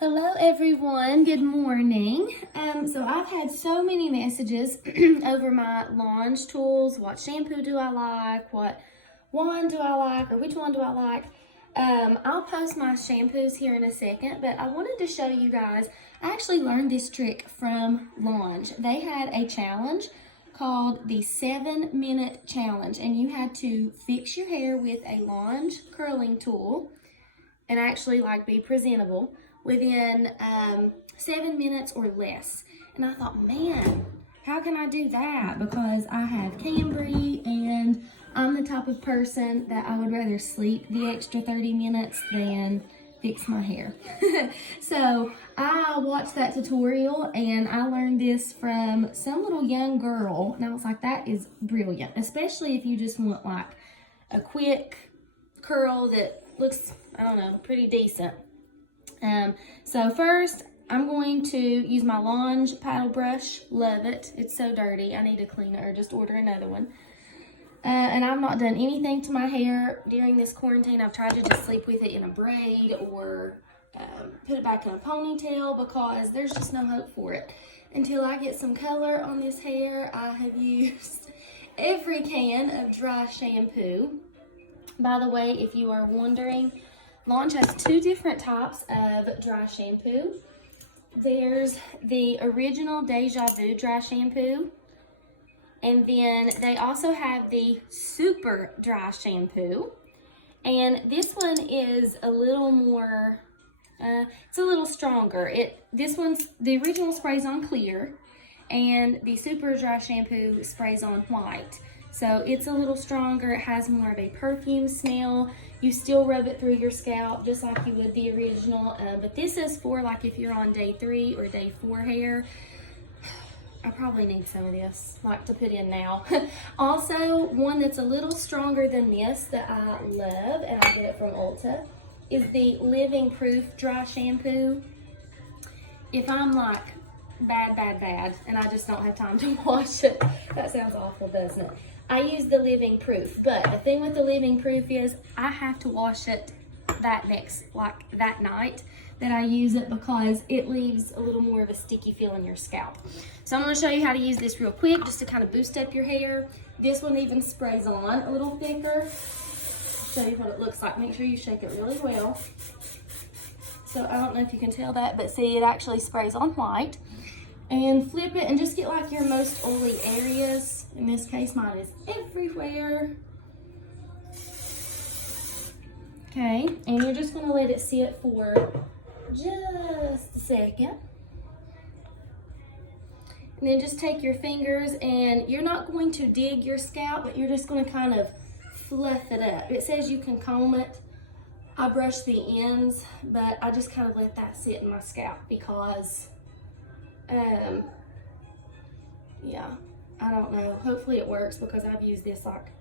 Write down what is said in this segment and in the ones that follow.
Hello everyone, good morning. So I've had so many messages over my launch tools. What shampoo do I like? What wand do I like? Or which one do I like? I'll post my shampoos here in a second, but I wanted to show you guys, I actually learned this trick from Launch. They had a challenge called the 7-minute challenge, and you had to fix your hair with a Launch curling tool and actually be presentable within 7 minutes or less. And I thought, man, how can I do that? Because I have Cambry and I'm the type of person that I would rather sleep the extra 30 minutes than fix my hair. So I watched that tutorial and I learned this from some little young girl, and I was like, that is brilliant, especially if you just want like a quick curl that looks, I don't know, pretty decent. So first, I'm going to use my Launch paddle brush. Love it. It's so dirty. I need to clean it or just order another one. And I've not done anything to my hair during this quarantine. I've tried to just sleep with it in a braid or put it back in a ponytail because there's just no hope for it. Until I get some color on this hair, I have used every can of dry shampoo. By the way, if you are wondering, Launch has two different types of dry shampoo. There's the original Deja Vu dry shampoo, and then they also have the super dry shampoo. And this one is a little more, it's a little stronger. The original sprays on clear, and the super dry shampoo sprays on white. So it's a little stronger, it has more of a perfume smell. You still rub it through your scalp just like you would the original, but this is for like if you're on day 3 or day 4 hair. I probably need some of this, like to put in now. Also, one that's a little stronger than this that I love, and I get it from Ulta, is the Living Proof dry shampoo. If I'm like bad, and I just don't have time to wash it, that sounds awful, doesn't it? I use the Living Proof, but the thing with the Living Proof is I have to wash it that night that I use it because it leaves a little more of a sticky feel in your scalp. So I'm going to show you how to use this real quick just to kind of boost up your hair. This one even sprays on a little thicker. Show you what it looks like. Make sure you shake it really well. So I don't know if you can tell that, but see, it actually sprays on white. And flip it and just get like your most oily areas. In this case, mine is everywhere. Okay, and you're just gonna let it sit for just a second. And then just take your fingers, and you're not going to dig your scalp, but you're just gonna kind of fluff it up. It says you can comb it. I brush the ends, but I just kind of let that sit in my scalp because yeah, I don't know. Hopefully it works because I've used this like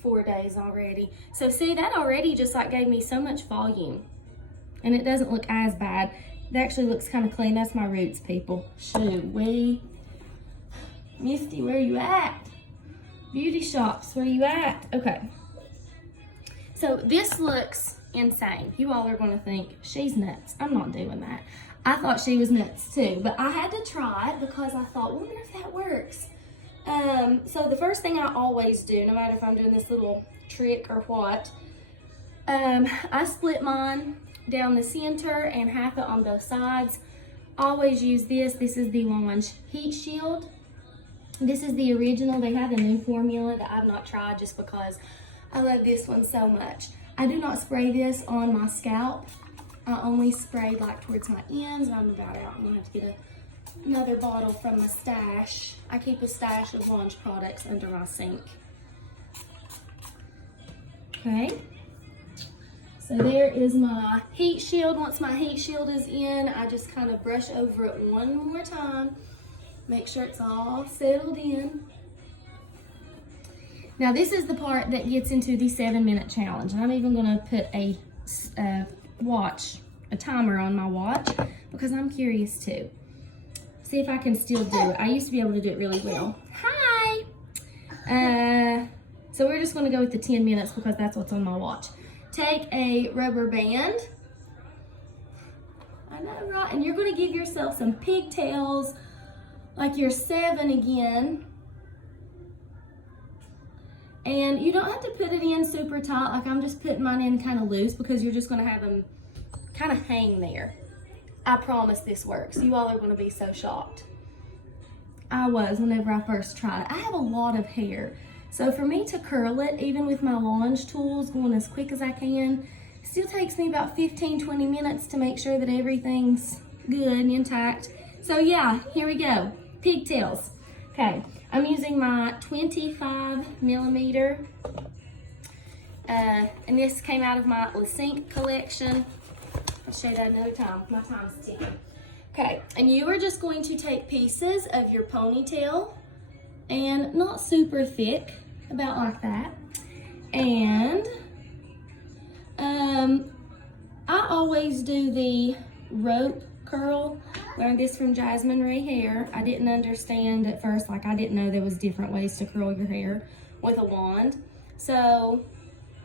4 days already. So see, that already just like gave me so much volume, and it doesn't look as bad. It actually looks kind of clean. That's my roots, people. Shoot, Misty, where you at? Beauty shops, where you at? Okay. So this looks insane. You all are gonna think she's nuts. I'm not doing that. I thought she was nuts too, but I had to try it because I thought, wonder if that works. So the first thing I always do, no matter if I'm doing this little trick or what, I split mine down the center and half it on both sides. Always use this. This is the Launch Heat Shield. This is the original. They have a new formula that I've not tried just because I love this one so much. I do not spray this on my scalp. I only spray like towards my ends, and I'm about out. I'm gonna have to get another bottle from my stash. I keep a stash of Launch products under my sink. Okay, so there is my heat shield. Once my heat shield is in, I just kind of brush over it one more time. Make sure it's all settled in. Now this is the part that gets into the 7-minute challenge. I'm even gonna put a timer on my watch because I'm curious too. See if I can still do it. I used to be able to do it really well. Hi! So we're just gonna go with the 10 minutes because that's what's on my watch. Take a rubber band. I know, right? And you're going to give yourself some pigtails, like you're 7 again. And you don't have to put it in super tight, like I'm just putting mine in kind of loose because you're just going to have them kind of hang there. I promise this works. You all are going to be so shocked. I was whenever I first tried it. I have a lot of hair. So for me to curl it, even with my Longe tools going as quick as I can, it still takes me about 15-20 minutes to make sure that everything's good and intact. So yeah, here we go. Pigtails. Okay, I'm using my 25 millimeter. And this came out of my LaSync collection. I'll show you that another time. My time's ticking. Okay, and you are just going to take pieces of your ponytail, and not super thick, about like that. And I always do the rope curl. Learned this from Jasmine Ray Hair. I didn't understand at first, like I didn't know there was different ways to curl your hair with a wand. So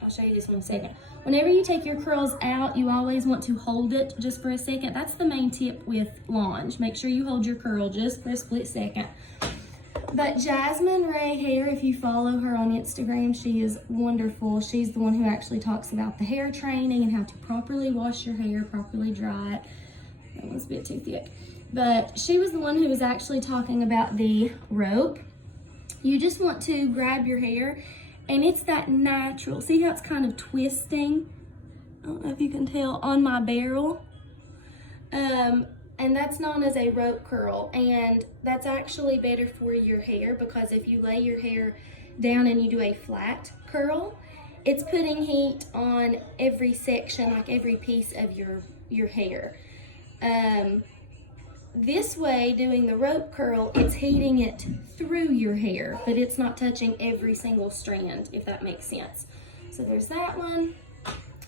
I'll show you this one in a second. Whenever you take your curls out, you always want to hold it just for a second. That's the main tip with Longe. Make sure you hold your curl just for a split second. But Jasmine Ray Hair, if you follow her on Instagram, she is wonderful. She's the one who actually talks about the hair training and how to properly wash your hair, properly dry it. That one's a bit too thick. But she was the one who was actually talking about the rope. You just want to grab your hair, and it's that natural. See how it's kind of twisting? I don't know if you can tell on my barrel. And that's known as a rope curl, and that's actually better for your hair because if you lay your hair down and you do a flat curl, it's putting heat on every section, like every piece of your hair. This way, doing the rope curl, it's heating it through your hair, but it's not touching every single strand, if that makes sense. So there's that one.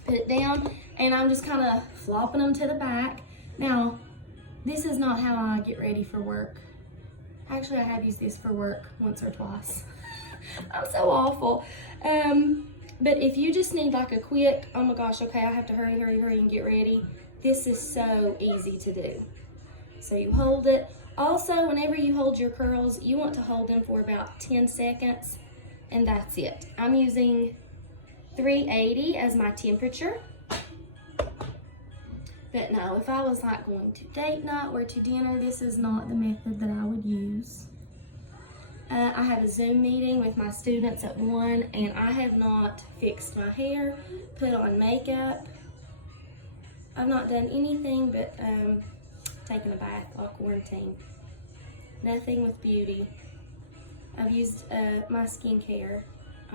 Put it down, and I'm just kind of flopping them to the back. Now, this is not how I get ready for work. Actually, I have used this for work once or twice. I'm so awful. But if you just need like a quick, oh my gosh, okay, I have to hurry and get ready. This is so easy to do. So you hold it. Also, whenever you hold your curls, you want to hold them for about 10 seconds, and that's it. I'm using 380 as my temperature. But no, if I was like going to date night or to dinner, this is not the method that I would use. I have a Zoom meeting with my students at 1, and I have not fixed my hair, put on makeup. I've not done anything but taken a bath while quarantine. Nothing with beauty. I've used my skincare.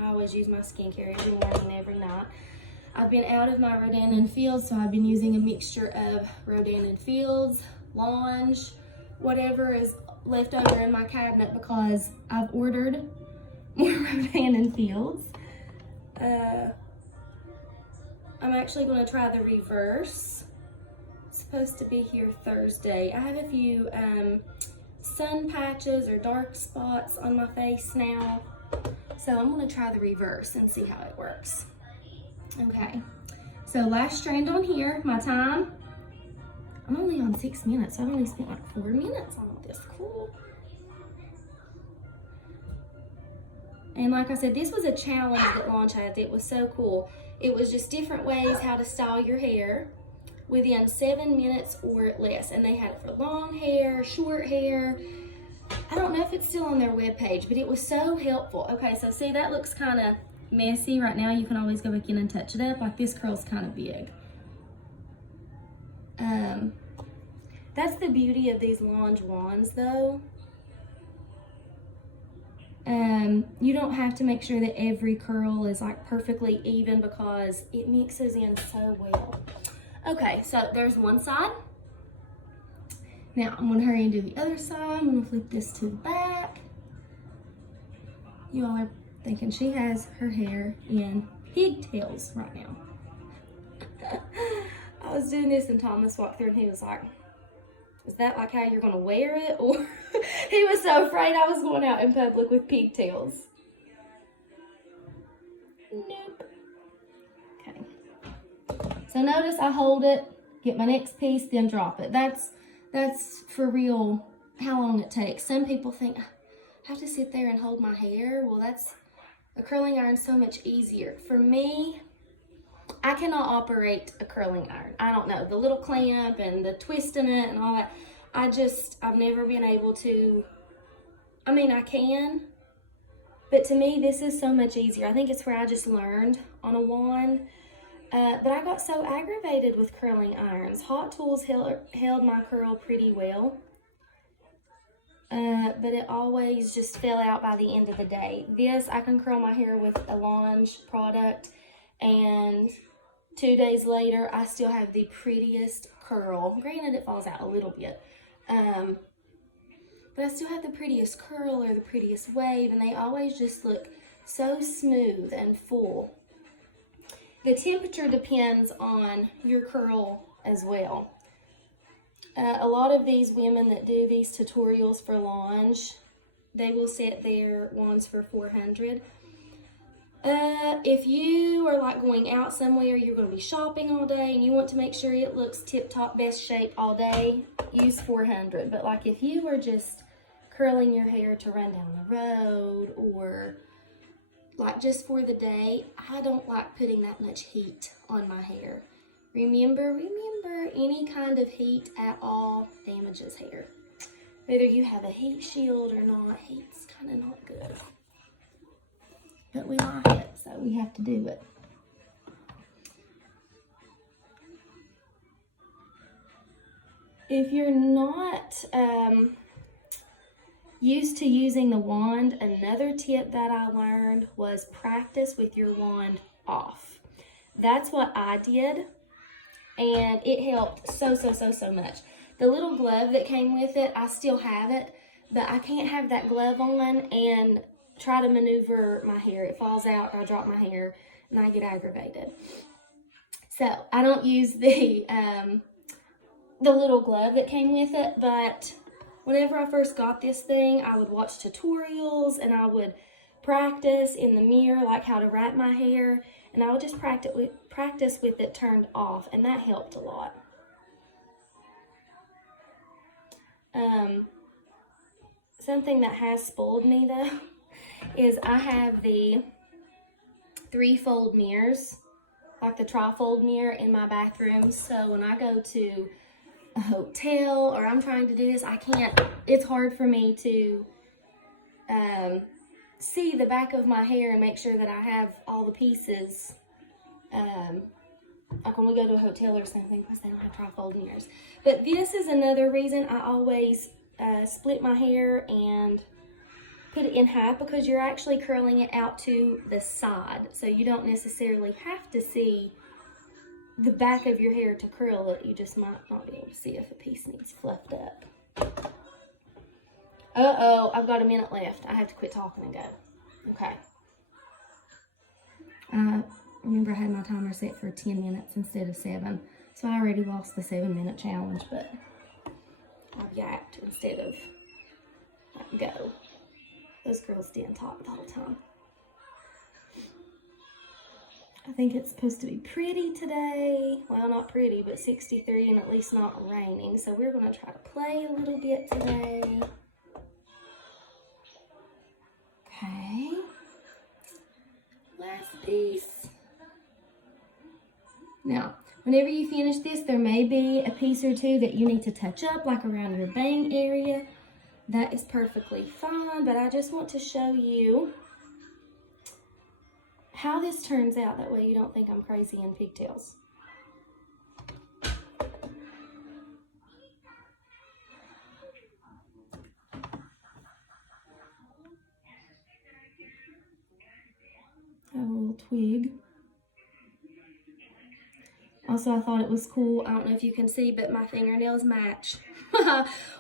I always use my skincare every morning and every night. I've been out of my Rodan & Fields, so I've been using a mixture of Rodan & Fields, Longe, whatever is left over in my cabinet because I've ordered more Rodan & Fields. I'm actually going to try the reverse. It's supposed to be here Thursday. I have a few sun patches or dark spots on my face now, so I'm going to try the reverse and see how it works. Okay, so last strand on here, my time, I'm only on 6 minutes, so I've only spent like 4 minutes on all this. Cool. And like I said, this was a challenge that Longe had. It was so cool. It was just different ways how to style your hair within 7 minutes or less. And they had it for long hair, short hair. I don't know if it's still on their webpage, but it was so helpful. Okay, so see, that looks kind of messy right now. You can always go back in and touch it up. Like this curl's kind of big. That's the beauty of these Longe wands though. You don't have to make sure that every curl is like perfectly even because it mixes in so well. Okay, so there's one side. Now I'm gonna hurry and do the other side. I'm gonna flip this to the back. You all are thinking she has her hair in pigtails right now. I was doing this and Thomas walked through and he was like, is that like how you're gonna wear it? Or he was so afraid I was going out in public with pigtails. Nope. Okay. So notice I hold it get my next piece, then drop it. That's for real how long it takes. Some people think, I have to sit there and hold my hair. Well, a curling iron's so much easier. For me, I cannot operate a curling iron. I don't know, the little clamp and the twisting it and all that. I've never been able to. I mean, I can, but to me, this is so much easier. I think it's where I just learned on a wand. But I got so aggravated with curling irons. Hot Tools held my curl pretty well. But it always just fell out by the end of the day. This, I can curl my hair with a Lange product, and 2 days later, I still have the prettiest curl. Granted, it falls out a little bit. But I still have the prettiest curl or the prettiest wave, and they always just look so smooth and full. The temperature depends on your curl as well. A lot of these women that do these tutorials for Lange, they will set their wands for 400. If you are like going out somewhere, you're going to be shopping all day and you want to make sure it looks tip-top best shape all day, use 400. But like if you are just curling your hair to run down the road or like just for the day, I don't like putting that much heat on my hair. Remember, any kind of heat at all damages hair. Whether you have a heat shield or not, heat's kind of not good. But we like it, so we have to do it. If you're not used to using the wand, another tip that I learned was practice with your wand off. That's what I did, and it helped so much. The little glove that came with it, I still have it, but I can't have that glove on and try to maneuver my hair. It falls out, I drop my hair, and I get aggravated. So I don't use the little glove that came with it, but whenever I first got this thing, I would watch tutorials and I would practice in the mirror, like how to wrap my hair, and I would just practice with it turned off, and that helped a lot. Something that has spoiled me though is I have the 3-fold mirrors, like the tri-fold mirror in my bathroom. So when I go to a hotel or I'm trying to do this, it's hard for me to see the back of my hair and make sure that I have all the pieces. Like when we go to a hotel or something, because they don't have tri-fold mirrors. But this is another reason I always split my hair and put it in half, because you're actually curling it out to the side. So you don't necessarily have to see the back of your hair to curl it. You just might not be able to see if a piece needs fluffed up. Uh-oh, I've got a minute left. I have to quit talking and go. Okay. Remember I had my timer set for 10 minutes instead of 7. So I already lost the 7-minute challenge, but I've yapped instead of go. Those girls didn't talk the whole time. I think it's supposed to be pretty today. Well, not pretty, but 63 and at least not raining. So we're going to try to play a little bit today. Okay. Last piece. Now, whenever you finish this, there may be a piece or two that you need to touch up, like around your bang area. That is perfectly fine, but I just want to show you how this turns out. That way you don't think I'm crazy in pigtails. A little twig. Also, I thought it was cool. I don't know if you can see, but my fingernails match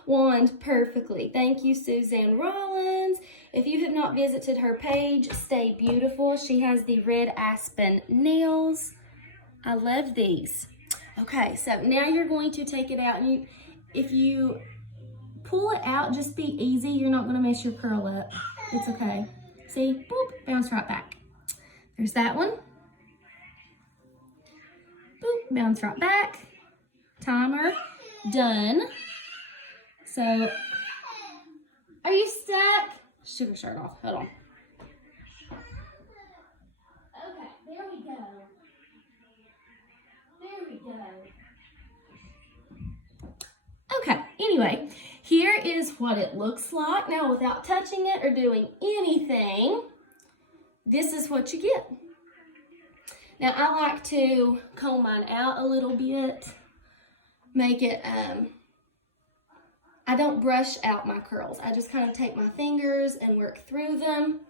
wand perfectly. Thank you, Suzanne Rollins. If you have not visited her page, Stay Beautiful. She has the red aspen nails. I love these. Okay, so now you're going to take it out, and if you pull it out, just be easy. You're not going to mess your curl up. It's okay. See? Boop, bounce right back. There's that one. Boop, bounce right back. Timer done. So, are you stuck? Sugar shirt off. Hold on. Okay, there we go. There we go. Okay, anyway, here is what it looks like. Now, without touching it or doing anything, this is what you get. Now, I like to comb mine out a little bit, make it, I don't brush out my curls. I just kind of take my fingers and work through them.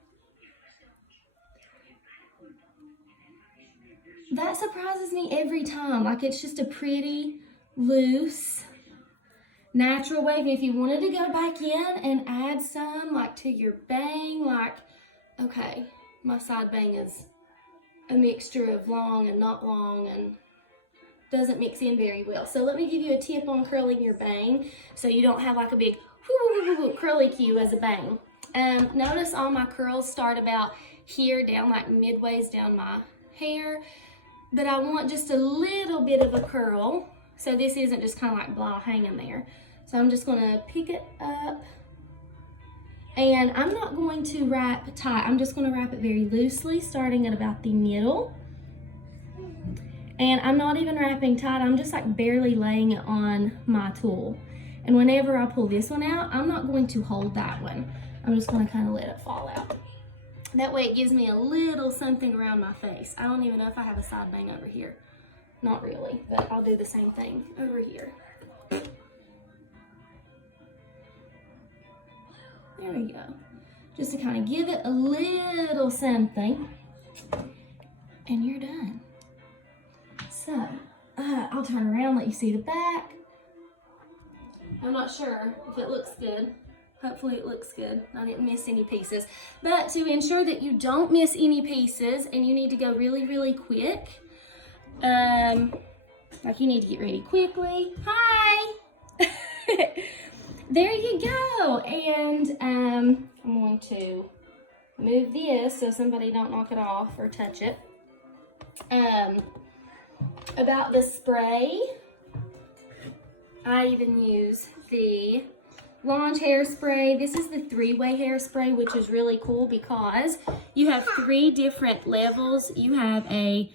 That surprises me every time. Like, it's just a pretty, loose, natural wave. And if you wanted to go back in and add some, like, to your bang, like, okay, my side bang is a mixture of long and not long and doesn't mix in very well. So let me give you a tip on curling your bang so you don't have like a big curly cue as a bang. Notice all my curls start about here down, like midways down my hair, but I want just a little bit of a curl so this isn't just kind of like blah hanging there. So I'm just gonna pick it up, and I'm not going to wrap tight. I'm just gonna wrap it very loosely, starting at about the middle. And I'm not even wrapping tight, I'm just like barely laying it on my tool. And whenever I pull this one out, I'm not going to hold that one. I'm just gonna kind of let it fall out. That way it gives me a little something around my face. I don't even know if I have a side bang over here. Not really, but I'll do the same thing over here. There we go. Just to kind of give it a little something, and you're done. So, I'll turn around, let you see the back. I'm not sure if it looks good. Hopefully it looks good. I didn't miss any pieces. But to ensure that you don't miss any pieces and you need to go really, really quick, like you need to get ready quickly. Hi! There you go. And I'm going to move this so somebody don't knock it off or touch it. About the spray, I even use the Launch hairspray. This is the 3-way hairspray, which is really cool because you have 3 different levels. You have a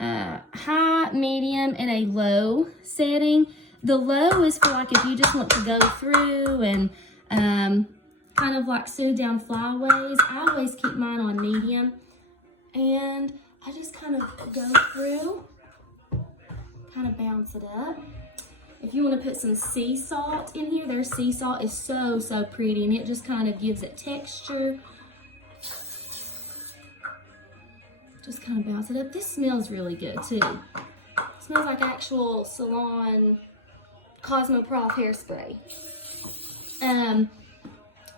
high, medium, and a low setting. The low is for like if you just want to go through and kind of like soothe down flyaways. I always keep mine on medium, and I just kind of go through, kind of bounce it up. If you want to put some sea salt in here, their sea salt is so, so pretty, and it just kind of gives it texture. Just kind of bounce it up. This smells really good too. It smells like actual salon Cosmoprof hairspray.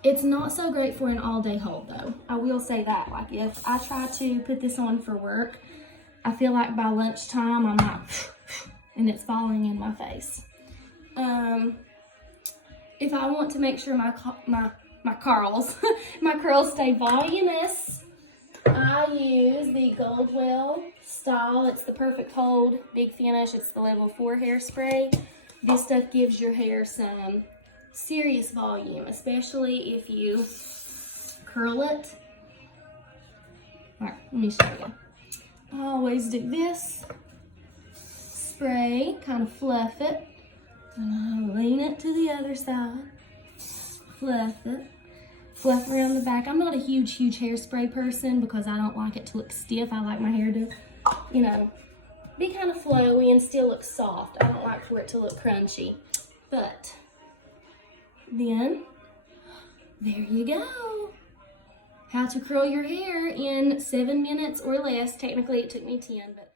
It's not so great for an all-day hold though. I will say that. Like if I try to put this on for work, I feel like by lunchtime I'm like, and it's falling in my face. If I want to make sure my curls, my curls stay voluminous, I use the Goldwell Style. It's the Perfect Hold Big Finish. It's the level 4 hairspray. This stuff gives your hair some serious volume, especially if you curl it. All right, let me show you. I always do this. Spray, kind of fluff it, and I'll lean it to the other side, fluff it, fluff around the back. I'm not a huge hairspray person because I don't like it to look stiff. I like my hair to, you know, be kind of flowy and still look soft. I don't like for it to look crunchy. But then, there you go. How to curl your hair in 7 minutes or less. Technically it took me 10, but